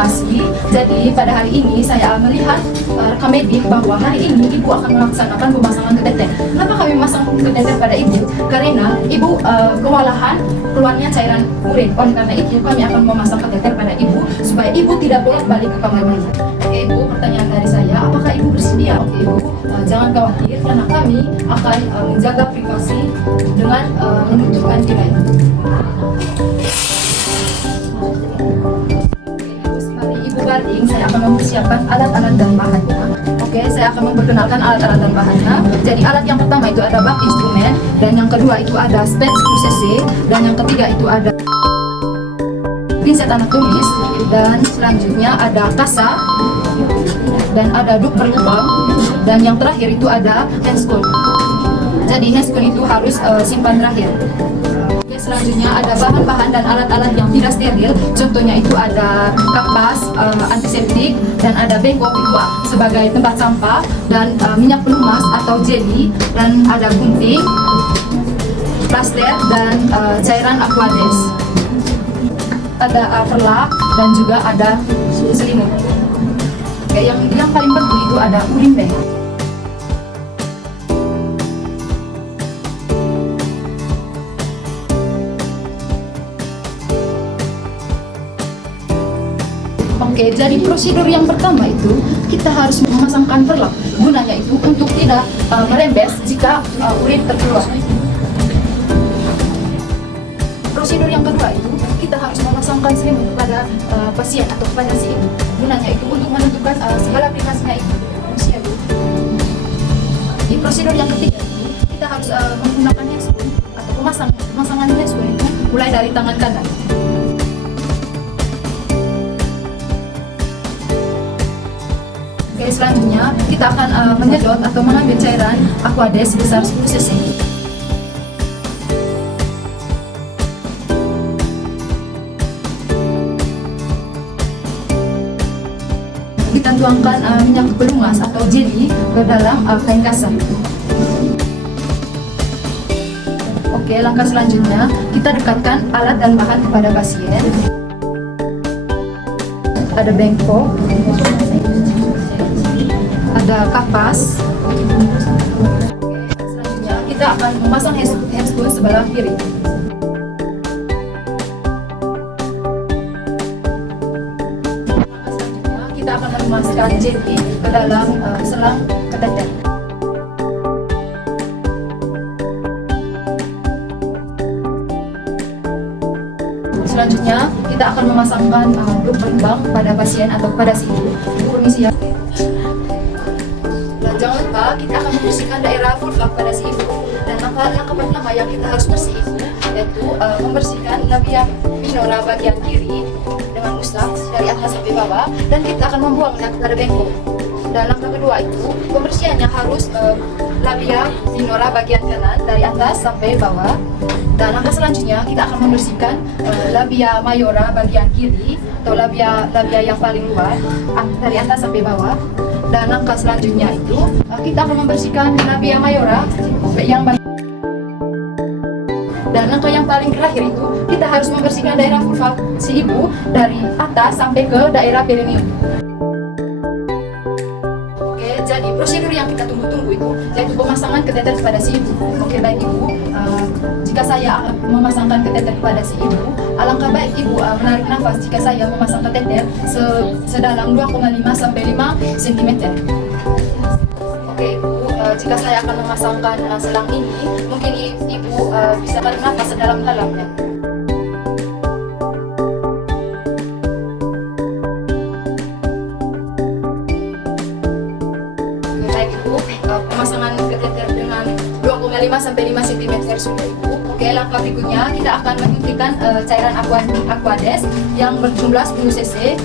kasih. Jadi pada hari ini saya melihat rekam medik bahwa hari ini ibu akan melaksanakan pemasangan keteter. Kenapa kami memasang keteter pada ibu? Karena ibu kewalahan keluarnya cairan urin. Oleh karena itu kami akan memasang keteter pada ibu supaya ibu tidak bolak-balik ke kamar mandi. Oke ibu, pertanyaan dari saya, apakah ibu bersedia? Oke ibu, jangan khawatir karena kami akan menjaga privasi dengan menutupkan tirai. Baring, saya akan mempersiapkan alat-alat dan bahannya. Oke, saya akan memperkenalkan alat-alat dan bahannya. Jadi alat yang pertama itu ada bak instrumen, dan yang kedua itu ada spets QCC, dan yang ketiga itu ada pinset anak tulis, dan selanjutnya ada kasa, dan ada duk berlubang, dan yang terakhir itu ada handscoon. Jadi handscoon itu harus simpan terakhir. Selanjutnya ada bahan-bahan dan alat-alat yang tidak steril. Contohnya itu ada kapas antiseptik, dan ada bengkok itu sebagai tempat sampah, dan minyak pelumas atau jelly, dan ada gunting, plaster, dan cairan aquades. Ada perlak dan juga ada selimut. Oke, yang paling penting itu ada urin bag. Oke, jadi prosedur yang pertama itu kita harus memasangkan perlak. Gunanya itu untuk tidak merembes jika urin terkeluar. Prosedur yang kedua itu kita harus memasangkan selimut kepada pasien atau kepada si ibu. Gunanya itu untuk menentukan segala privasinya ibu. Di prosedur yang ketiga itu kita harus menggunakan handscoon atau pemasangan handscoon itu mulai dari tangan kanan. Oke, selanjutnya kita akan menyedot atau mengambil cairan aquades sebesar 10 cc. Kita tuangkan minyak pelumas atau jelly ke dalam kain kasa. Oke, langkah selanjutnya kita dekatkan alat dan bahan kepada pasien. Ada bengkok, ada kapas. Selanjutnya kita akan memasang handscoon sebelah kiri. Selanjutnya kita akan memasukkan jelly ke dalam selang keteter. Selanjutnya kita akan memasangkan duk berlubang pada pasien atau pada si ibu. Permisi ya. Jangan lupa kita akan membersihkan daerah vulva pada si ibu. Dan langkah pertama yang kita harus bersihkan yaitu membersihkan labia minora bagian kiri dengan usap dari atas sampai bawah, dan kita akan membuangnya kepada bengkok. Dan langkah kedua itu pembersihannya harus labia minora bagian kanan dari atas sampai bawah. Dan langkah selanjutnya kita akan membersihkan labia mayora bagian kiri atau labia yang paling luar dari atas sampai bawah. Dan langkah selanjutnya itu kita akan membersihkan labia mayora yang bagian. Dan langkah yang paling terakhir itu kita harus membersihkan daerah vulva si ibu dari atas sampai ke daerah perineum. Oke, jadi prosedur yang kita tunggu-tunggu itu yaitu pemasangan keteter kepada si ibu. Oke, baik ibu, jika saya memasangkan keteter kepada si ibu, alangkah baik ibu menarik nafas jika saya memasang keteter sedalam 2,5 sampai 5 cm. Oke ibu, jika saya akan memasangkan selang ini, mungkin ibu bisa tarik nafas sedalam-dalamnya. Oke, baik ibu, pemasangan keteter dengan 2,5 sampai 5 cm sudah ibu. Oke, langkah berikutnya kita akan menyuntikkan cairan aquades yang berjumlah 10 cc.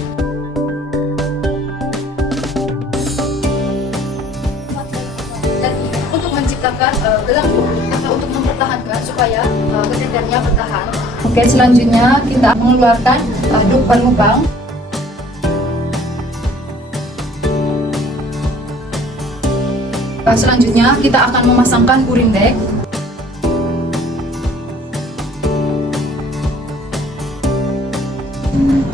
Dan untuk menciptakan belenggu atau untuk mempertahankan supaya keteternya bertahan. Oke, selanjutnya kita mengeluarkan duk berlubang. Selanjutnya kita akan memasangkan urin bag.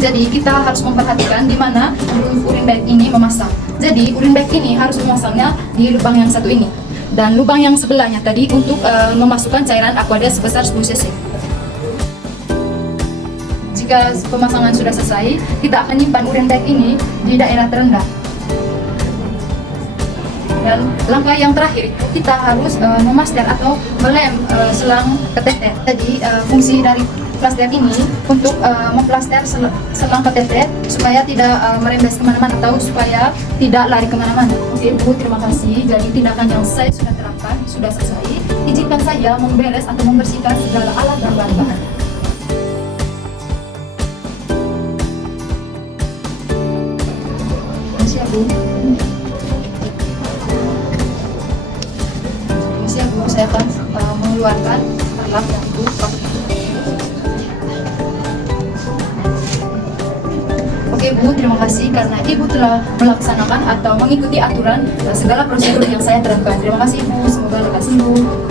Jadi kita harus memperhatikan di mana urin bag ini memasang. Jadi urin bag ini harus memasangnya di lubang yang satu ini. Dan lubang yang sebelahnya tadi untuk memasukkan cairan Aquades sebesar 10 cc. Jika pemasangan sudah selesai, kita akan nyimpan urin bag ini di daerah terendah. Dan langkah yang terakhir kita harus memaster atau melem selang keteter. Jadi fungsi dari plaster ini untuk memplaster selang keteter supaya tidak merembes kemana-mana atau supaya tidak lari kemana-mana. Oke Bu, terima kasih. Jadi tindakan yang saya sudah terapkan sudah selesai. Izinkan saya memberes atau membersihkan segala alat dan bahan-bahan. Siap Bu. Saya akan mengeluarkan alat yang Ibu pakai. Oke Bu, terima kasih karena Ibu telah melaksanakan atau mengikuti aturan segala prosedur yang saya terapkan. Terima kasih Bu, semoga lekas sembuh.